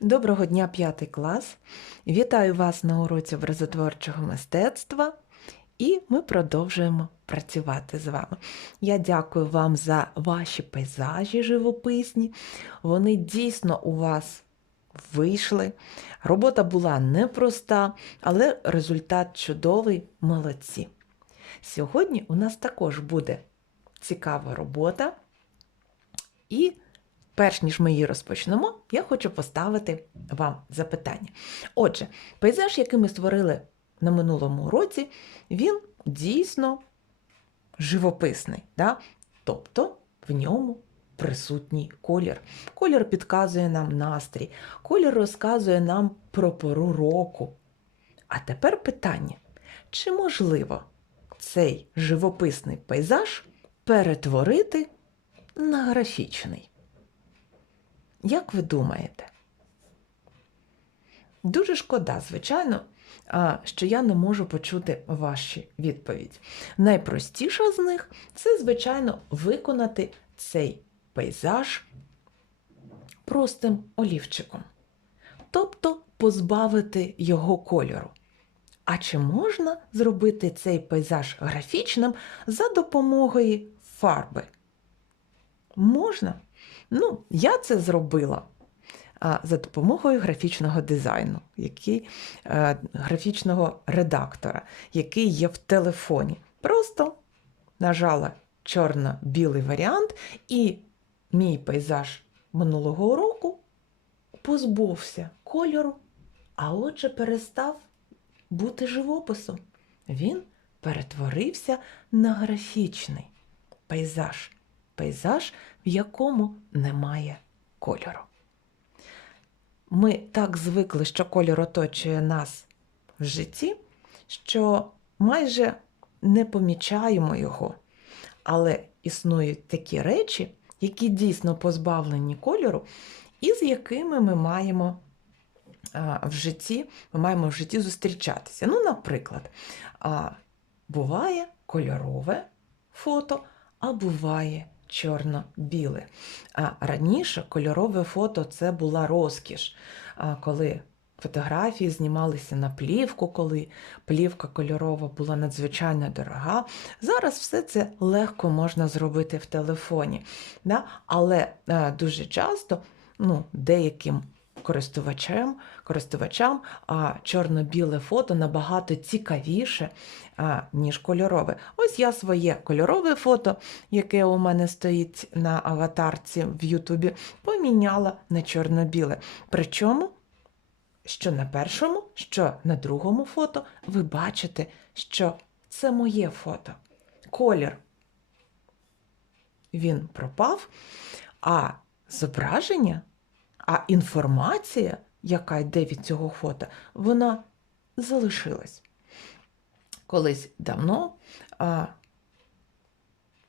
Доброго дня, п'ятий клас! Вітаю вас на уроці образотворчого мистецтва, і ми продовжуємо працювати з вами. Я дякую вам за ваші пейзажі живописні. Вони дійсно у вас вийшли. Робота була непроста, але результат чудовий, молодці. Сьогодні у нас також буде цікава робота. І перш ніж ми її розпочнемо, я хочу поставити вам запитання. Отже, пейзаж, який ми створили на минулому році, він дійсно живописний. Да? Тобто в ньому присутній колір. Колір підказує нам настрій, колір розказує нам про пору року. А тепер питання: чи можливо цей живописний пейзаж перетворити на графічний? Як ви думаєте? Дуже шкода, звичайно, що я не можу почути ваші відповіді. Найпростіша з них це, звичайно, виконати цей пейзаж простим олівчиком, тобто позбавити його кольору. А чи можна зробити цей пейзаж графічним за допомогою фарби? Можна. Ну, я це зробила за допомогою графічного дизайну, який, е, графічного редактора, який є в телефоні. Просто нажала чорно-білий варіант, і мій пейзаж минулого року позбувся кольору, а отже, перестав бути живописом. Він перетворився на графічний пейзаж. Пейзаж, в якому немає кольору. Ми так звикли, що кольор оточує нас в житті, що майже не помічаємо його. Але існують такі речі, які дійсно позбавлені кольору, і з якими ми маємо в житті, ми маємо в житті зустрічатися. Ну, наприклад, буває кольорове фото, а буває чорно-біле. А раніше кольорове фото це була розкіш, коли фотографії знімалися на плівку, коли плівка кольорова була надзвичайно дорога. Зараз все це легко можна зробити в телефоні. Да? Але дуже часто ну, деяким користувачам, користувачам а чорно-біле фото набагато цікавіше, а, ніж кольорове. Ось я своє кольорове фото, яке у мене стоїть на аватарці в Ютубі, поміняла на чорно-біле. Причому, що на першому, що на другому фото, ви бачите, що це моє фото. Колір він пропав, а зображення. А інформація, яка йде від цього фото, вона залишилась. Колись давно,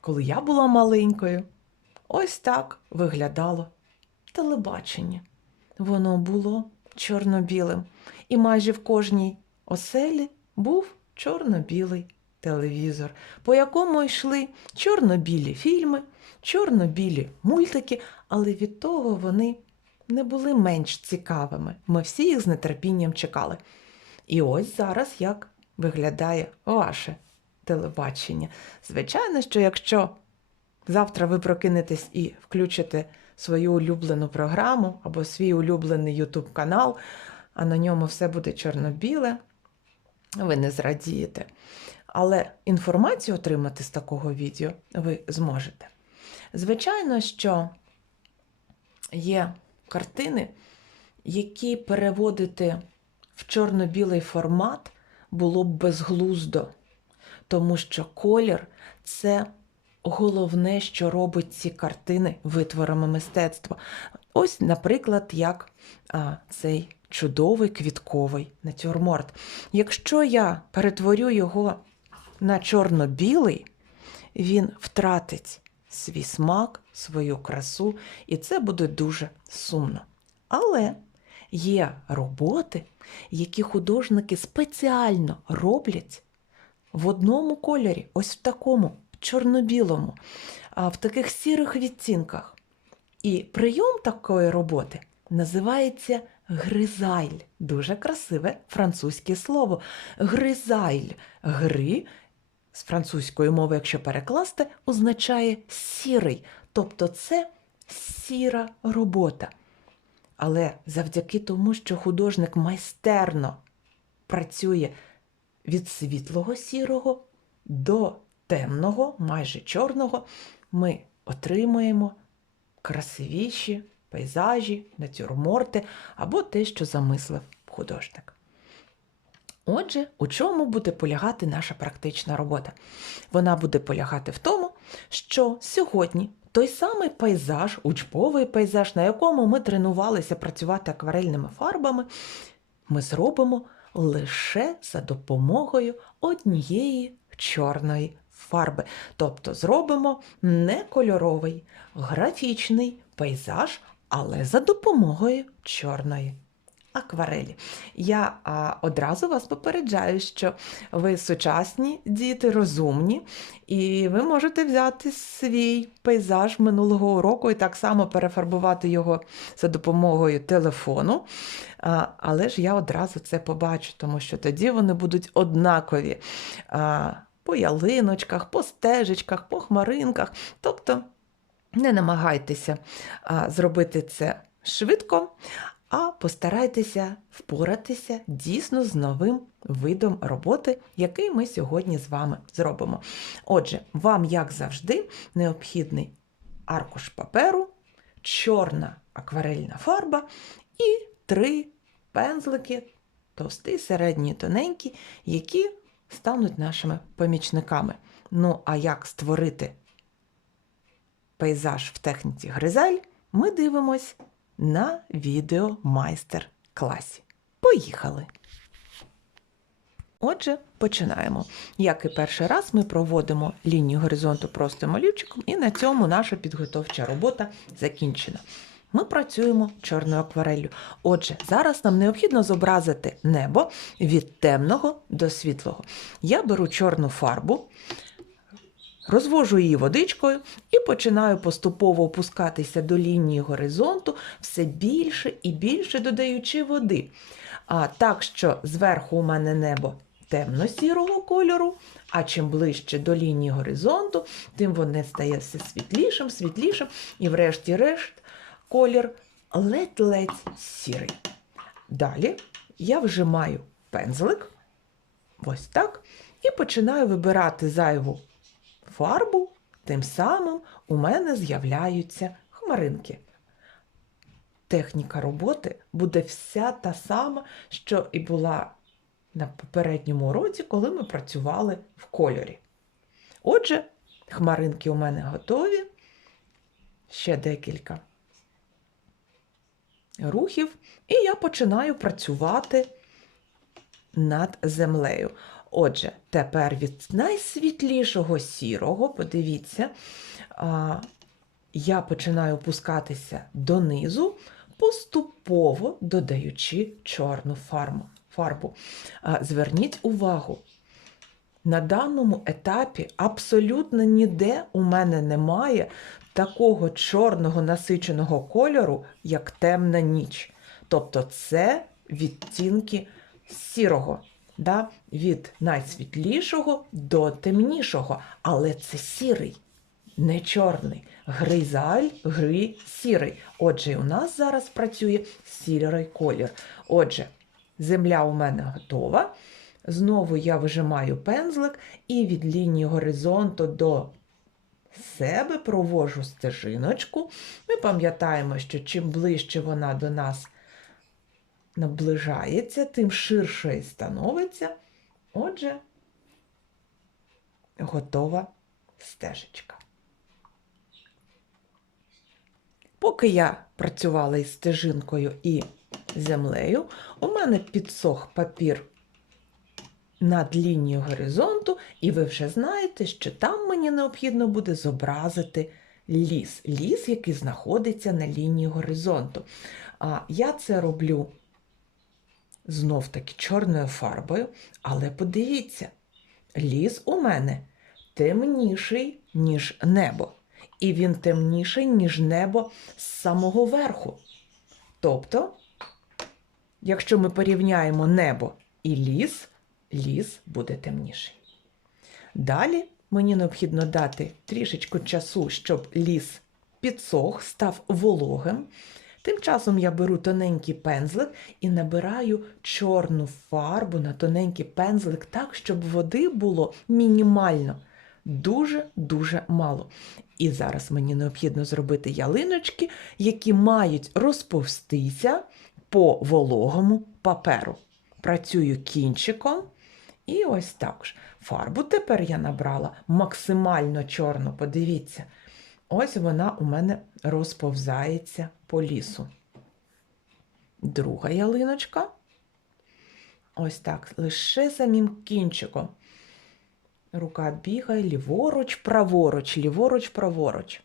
коли я була маленькою, ось так виглядало телебачення. Воно було чорно-білим. І майже в кожній оселі був чорно-білий телевізор, по якому йшли чорно-білі фільми, чорно-білі мультики, але від того вони не були менш цікавими. Ми всі їх з нетерпінням чекали. І ось зараз як виглядає ваше телебачення. Звичайно, що якщо завтра ви прокинетесь і включите свою улюблену програму або свій улюблений YouTube канал, а на ньому все буде чорно-біле, ви не зрадієте. Але інформацію отримати з такого відео ви зможете. Звичайно, що є картини, які переводити в чорно-білий формат було б безглуздо, тому що колір це головне, що робить ці картини витворами мистецтва. Ось, наприклад, як а, цей чудовий квітковий натюрморт. Якщо я перетворю його на чорно-білий, він втратить свій смак, свою красу, і це буде дуже сумно. Але є роботи, які художники спеціально роблять в одному кольорі, ось в такому чорно-білому, в таких сірих відтінках. І прийом такої роботи називається гризайль. Дуже красиве французьке слово. Гризайль. Гри з французької мови, якщо перекласти, означає сірий. Тобто це сіра робота. Але завдяки тому, що художник майстерно працює від світлого сірого до темного, майже чорного, ми отримуємо красивіші пейзажі, натюрморти або те, що замислив художник. Отже, у чому буде полягати наша практична робота? Вона буде полягати в тому, що сьогодні той самий пейзаж, учбовий пейзаж, на якому ми тренувалися працювати акварельними фарбами, ми зробимо лише за допомогою однієї чорної фарби. Тобто зробимо не кольоровий, графічний пейзаж, але за допомогою чорної акварелі. Я а, одразу вас попереджаю, що ви сучасні діти, розумні, і ви можете взяти свій пейзаж минулого року і так само перефарбувати його за допомогою телефону. А, але ж я одразу це побачу, тому що тоді вони будуть однакові а, по ялиночках, по стежечках, по хмаринках. Тобто не намагайтеся а, зробити це швидко, а постарайтеся впоратися дійсно з новим видом роботи, який ми сьогодні з вами зробимо. Отже, вам, як завжди, необхідний аркуш паперу, чорна акварельна фарба і три пензлики, товстий, середній, тоненький, які стануть нашими помічниками. Ну, а як створити пейзаж в техніці гризель, ми дивимось на відео майстер-класі. Поїхали! Отже, починаємо. Як і перший раз, ми проводимо лінію горизонту простим олівчиком, і на цьому наша підготовча робота закінчена. Ми працюємо чорною аквареллю. Отже, зараз нам необхідно зобразити небо від темного до світлого. Я беру чорну фарбу, розвожу її водичкою і починаю поступово опускатися до лінії горизонту, все більше і більше додаючи води. А так що зверху у мене небо темно-сірого кольору, а чим ближче до лінії горизонту, тим воно стає все світлішим, світлішим, і, врешті-решт, колір ледь-ледь сірий. Далі я вжимаю пензлик, ось так, і починаю вибирати зайву фарбу, тим самим у мене з'являються хмаринки. Техніка роботи буде вся та сама, що і була на попередньому уроці, коли ми працювали в кольорі. Отже, хмаринки у мене готові. Ще декілька рухів, і я починаю працювати над землею. Отже, тепер від найсвітлішого сірого, подивіться, я починаю опускатися донизу, поступово додаючи чорну фарбу. Зверніть увагу, на даному етапі абсолютно ніде у мене немає такого чорного насиченого кольору, як темна ніч. Тобто це відтінки сірого да? від найсвітлішого до темнішого. Але це сірий, не чорний. Гризаль, гри, сірий. Отже, у нас зараз працює сірий колір. Отже, земля у мене готова. Знову я вижимаю пензлик і від лінії горизонту до себе провожу стежиночку. Ми пам'ятаємо, що чим ближче вона до нас наближається, тим ширше і становиться. Отже, готова стежечка. Поки я працювала із стежинкою і землею, у мене підсох папір над лінією горизонту, і ви вже знаєте, що там мені необхідно буде зобразити ліс, ліс, який знаходиться на лінії горизонту. А Я це роблю знов таки чорною фарбою, але подивіться, ліс у мене темніший, ніж небо. І він темніший, ніж небо з самого верху. Тобто якщо ми порівняємо небо і ліс, ліс буде темніший. Далі мені необхідно дати трішечку часу, щоб ліс підсох, став вологим. Тим часом я беру тоненький пензлик і набираю чорну фарбу на тоненький пензлик так, щоб води було мінімально, дуже-дуже мало. І зараз мені необхідно зробити ялиночки, які мають розповстися по вологому паперу. Працюю кінчиком. І ось так. Фарбу тепер я набрала максимально чорну. Подивіться, ось вона у мене розповзається по лісу. Друга ялиночка. Ось так, лише самим кінчиком. Рука бігає ліворуч, праворуч, ліворуч, праворуч.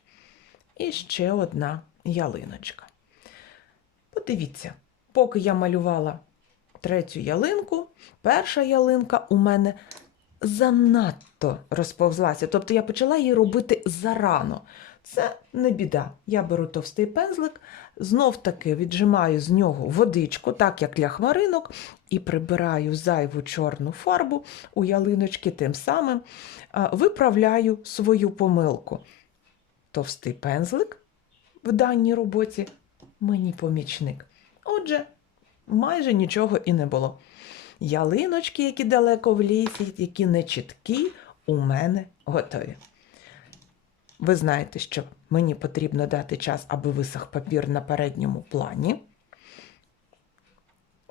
І ще одна ялиночка. Подивіться, поки я малювала третю ялинку, перша ялинка у мене занадто розповзлася. Тобто я почала її робити зарано. Це не біда. Я беру товстий пензлик, знов таки віджимаю з нього водичку, так як для хмаринок, і прибираю зайву чорну фарбу у ялиночки, тим самим виправляю свою помилку. Товстий пензлик в даній роботі мені помічник. Отже, майже нічого і не було. Ялиночки, які далеко в лісі, які не чіткі, у мене готові. Ви знаєте, що мені потрібно дати час, аби висох папір на передньому плані.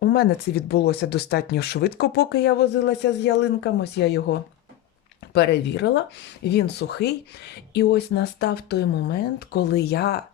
У мене це відбулося достатньо швидко, поки я возилася з ялинками. Ось я його перевірила, він сухий. І ось настав той момент, коли я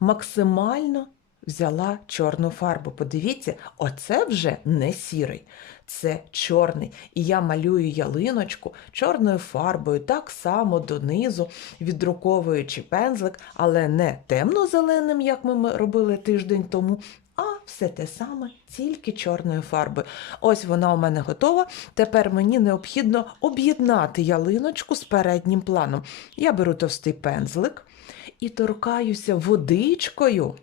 максимально взяла чорну фарбу. Подивіться, оце вже не сірий, це чорний. І я малюю ялиночку чорною фарбою, так само донизу, віддруковуючи пензлик, але не темно-зеленим, як ми робили тиждень тому. А все те саме, тільки чорною фарбою. Ось вона у мене готова. Тепер мені необхідно об'єднати ялиночку з переднім планом. Я беру товстий пензлик і торкаюся водичкою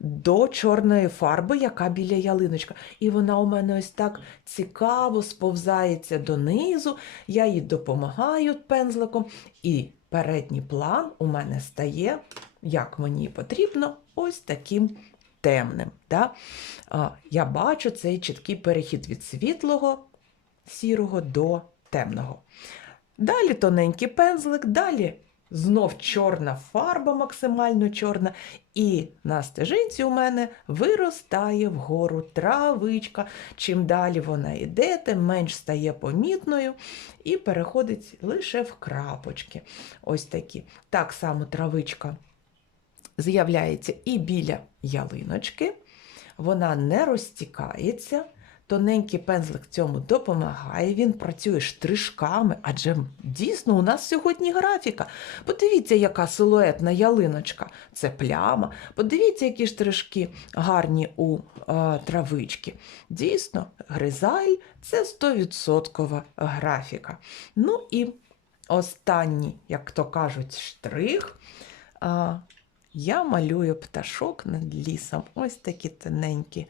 до чорної фарби, яка біля ялиночка. І вона у мене ось так цікаво сповзається донизу. Я їй допомагаю пензликом, і передній план у мене стає, як мені потрібно, ось таким темним. Да? Я бачу цей чіткий перехід від світлого сірого до темного. Далі тоненький пензлик, далі знов чорна фарба, максимально чорна, і на стежинці у мене виростає вгору травичка. Чим далі вона йде, тим менш стає помітною і переходить лише в крапочки. Ось такі. Так само травичка з'являється і біля ялиночки, вона не розтікається. Тоненький пензлик цьому допомагає, він працює штришками, адже дійсно у нас сьогодні графіка. Подивіться, яка силуетна ялиночка. Це пляма. Подивіться, які штришки гарні у е, травички. Дійсно, гризаль це 100% графіка. Ну і останній, як то кажуть, штрих. Е, я малюю пташок над лісом. Ось такі тоненькі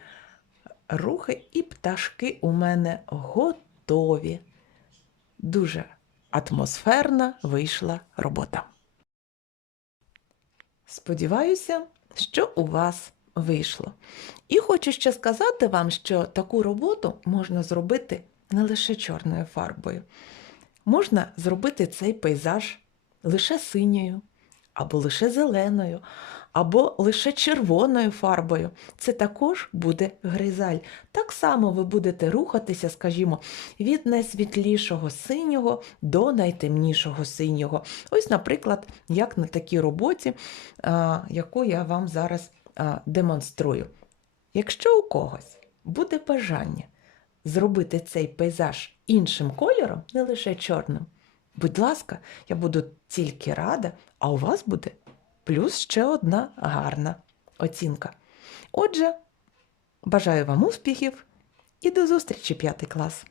рухи, і пташки у мене готові. Дуже атмосферна вийшла робота. Сподіваюся, що у вас вийшло. І хочу ще сказати вам, що таку роботу можна зробити не лише чорною фарбою. Можна зробити цей пейзаж лише синьою, або лише зеленою, або лише червоною фарбою. Це також буде гризаль. Так само ви будете рухатися, скажімо, від найсвітлішого синього до найтемнішого синього. Ось, наприклад, як на такій роботі, яку я вам зараз демонструю. Якщо у когось буде бажання зробити цей пейзаж іншим кольором, не лише чорним, будь ласка, я буду тільки рада, а у вас буде плюс ще одна гарна оцінка. Отже, бажаю вам успіхів і до зустрічі, п'ятий клас!